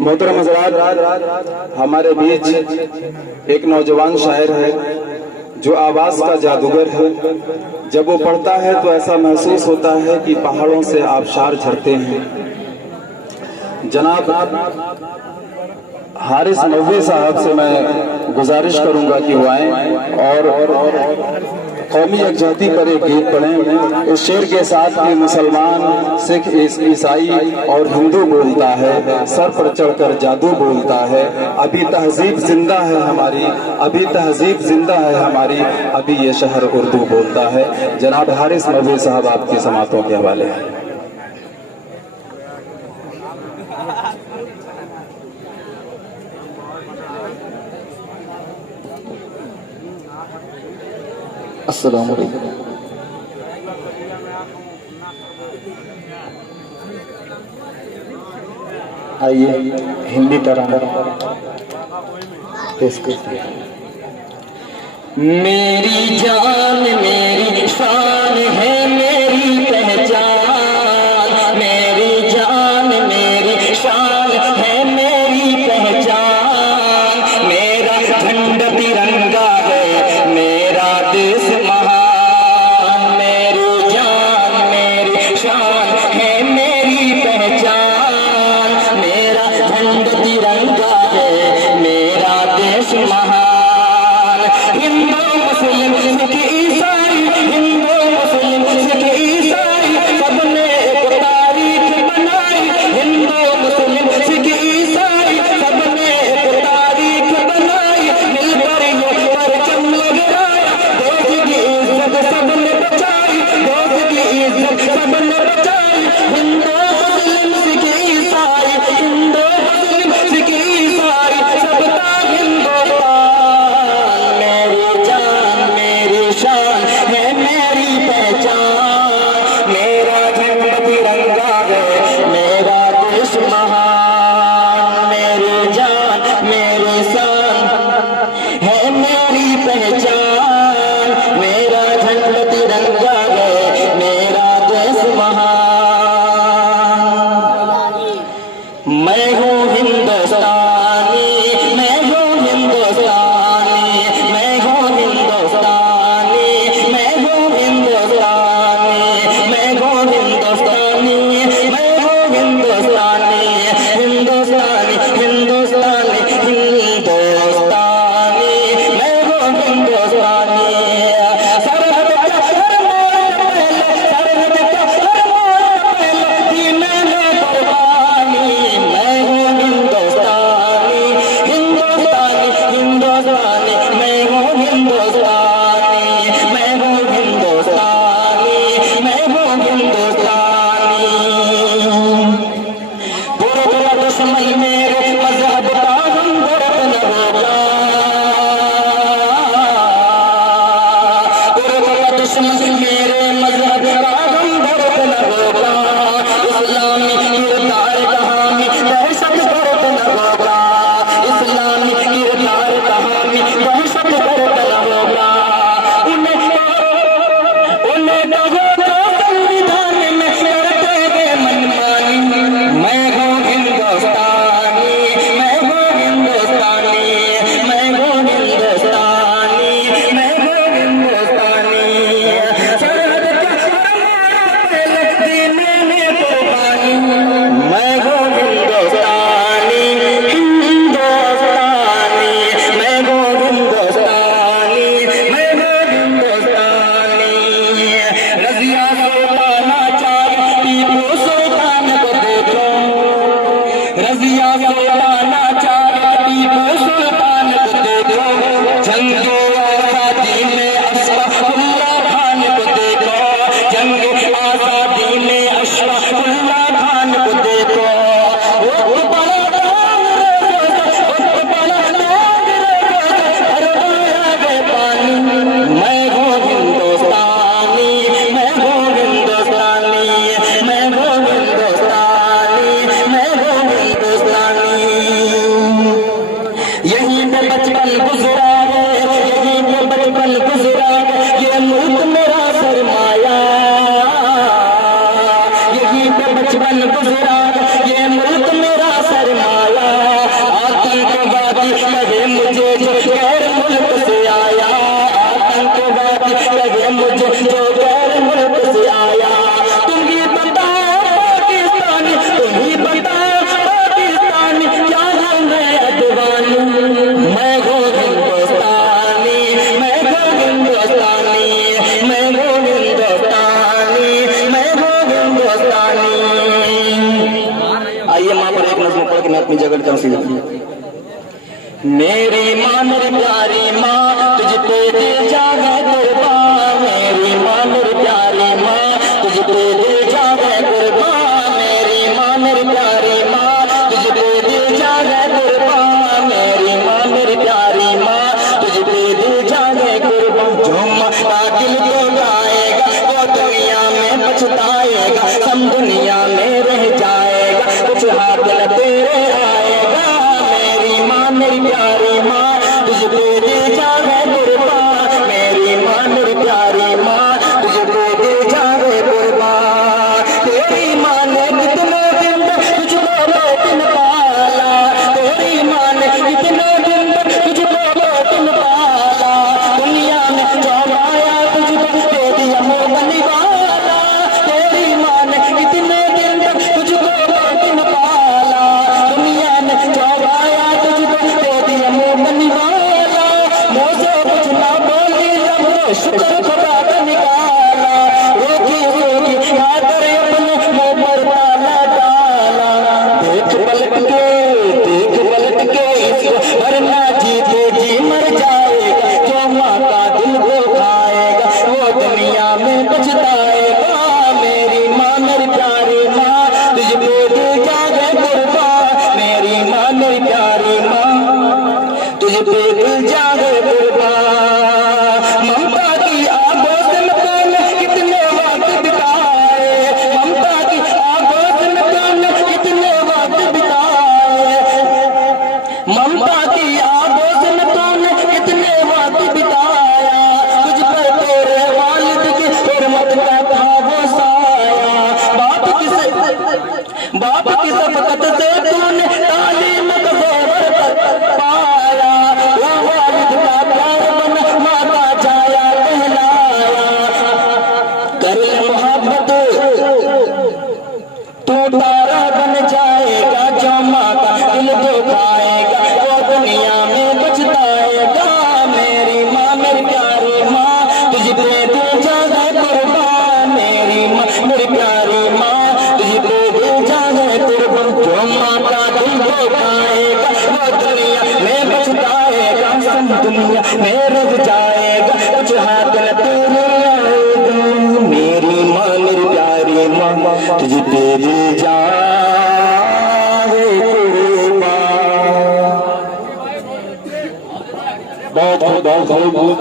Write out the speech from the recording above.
मोहतरम हज़रात, हमारे बीच एक नौजवान शायर है जो आवाज का जादूगर है। जब वो पढ़ता है तो ऐसा महसूस होता है कि पहाड़ों से आबशार झरते हैं। जनाब हारिस नकवी साहब से मैं गुजारिश करूंगा कि वो आए और कौमी यकजहती पर एक गीत पढ़ें। इस शेर के साथ कि मुसलमान, सिख, ईसाई और हिंदू बोलता है, सर पर चढ़कर जादू बोलता है। अभी तहजीब जिंदा है हमारी, अभी तहजीब जिंदा है हमारी, अभी ये शहर उर्दू बोलता है। जनाब हारिस नकवी साहब आपकी समातों के हवाले हैं। अस्सलाम वालेकुम। आइए हिंदी तराना पेश करते हैं। मेरी जान मेरी शान है मेरी पहचान, मेरी जान मेरी शान है मेरी पहचान। मेरा झंडा तिरंगा है, मेरा देश महान। मेरी जान मेरी शान है मेरी पहचान। मेरा झंडा तिरंगा है, मेरा देश महान। हिंदू मुस्लिम सिख ईसाई, हिंदू मुस्लिम लेकिन अपनी जगह तमसील। मेरी माँ मेरी प्यारी माँ तुझ पे दिल जावे कुर्बान, मेरी माँ मेरी प्यारी माँ तुझ पे दिल जावे कुर्बान, मेरी माँ मेरी प्यारी माँ तुझ पे दिल जावे कुर्बान, मेरी माँ मेरी प्यारी माँ तुझ पे दिल जावे कुर्बान। जो माँ का दिल तो गाएगा वो दुनिया में पछताएगा, सब दुनिया में रह जाएगा, कुछ हाथ न तेरे आएगा। मेरी माँ मेरी प्यारी माँ तुझ पे दिल जावे कुर्बान, मेरी माँ मेरी प्यारी माँ तुझ पे दिल जावे कुर्बान। तेरी माँ ने कितने दिन तुझको दिन पाला, तेरी माँ ने कितने दिन तुझको दिन पाला, दुनिया में चौराया तुझको दे दिया मोह बनिवाला। तेरी माँ ने कितने दिन तुझको दिन पाला, दुनिया में चौराया तुझको दे दिया मोह बनिवाला। मुझे कुछ ना बोली जब शुक्र खुदा का निकाला, रोकी रोकी याद करे अपने मुंह पर ताला डाला। देख पलट के इसको वरना जीते जी मर जाएगा, जो माँ का दिल को खाएगा वो दुनिया में पछताएगा। मेरी माँ मेरी प्यारी माँ तुझ पे दिल जावे कुर्बान, मेरी माँ मेरी प्यारी माँ तुझ पे दिल जावे कुर्बान। ममता की आगोश में तूने कितने वक्त बिताए, ममता की आगोश में तूने कितने वक्त बिताए, ममता की आगोश में तूने कितने वक्त बिताया। तुझ पर तेरे वालिद की हुर्मत का था वो साया, बाप की शफकत से तूने तालीम का ज़ेवर पाया। वो वालिद का प्यार बना माता छाया कहलाया। कर ले मोहब्बत तू तारा बन जाएगा, जो माँ का दिल दुखाएगा वो दुनिया में बचताएगा। मेरी माँ मेरी प्यारी माँ तुझ पे दिल जावे कुर्बान, मेरी माँ मेरी प्यारी माँ तुझ पे दिल जावे कुर्बान। जो माँ का दिल दुखाएगा वो दुनिया में बचताएगा, सब दुनिया में रह जाएगा, कुछ हाथ न तेरे आएगा। मेरी माँ मेरी प्यारी माँ तुझ पे दिल जावे कुर्बान। बहुत बहुत बहुत